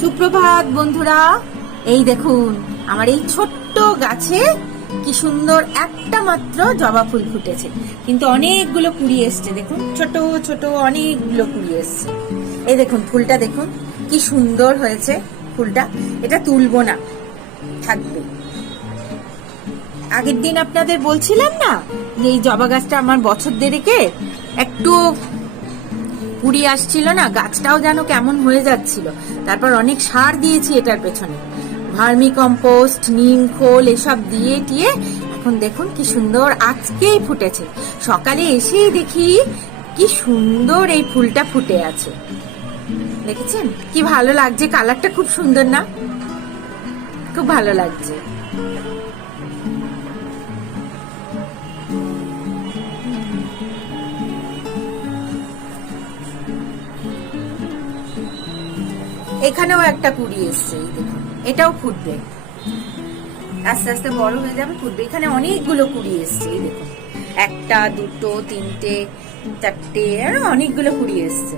সুপ্রভাত বন্ধুরা, এই দেখুন আমার এই ছোট্ট গাছে কি সুন্দর একটা মাত্র জবা ফুল ফুটেছে, কিন্তু অনেকগুলো কুড়ি এসছে। দেখুন ছোট ছোট অনেকগুলো কুড়ি এসছে। এই দেখুন ফুলটা দেখুন কি সুন্দর হয়েছে ফুলটা। এটা তুলবো না, থাকবে। আগের দিন আপনাদের বলছিলাম না যে এই জবা গাছটা আমার বছর দেড়েকের, একটু কুড়ি আসছিল না, গাছটাও যেন কেমন হয়ে যাচ্ছিল। তারপর অনেক সার দিয়েছি এটার পেছনে, ভার্মি কম্পোস্ট, নিম খোল এসব দিয়ে টিয়ে এখন দেখুন কি সুন্দর আজকেই ফুটেছে। সকালে এসেই দেখি কি সুন্দর এই ফুলটা ফুটে আছে। দেখেছেন কি ভালো লাগছে, কালারটা খুব সুন্দর না? খুব ভালো লাগছে। এখানেও একটা কুড়ি এসছে, এই দেখুন এটাও ফুটবে, আস্তে আস্তে বড় হয়ে যাবে, ফুটবে। এখানে অনেকগুলো কুড়ি এসছে, এই দেখুন একটা দুটো তিনটে চারটে, আরো অনেকগুলো কুড়ি এসছে।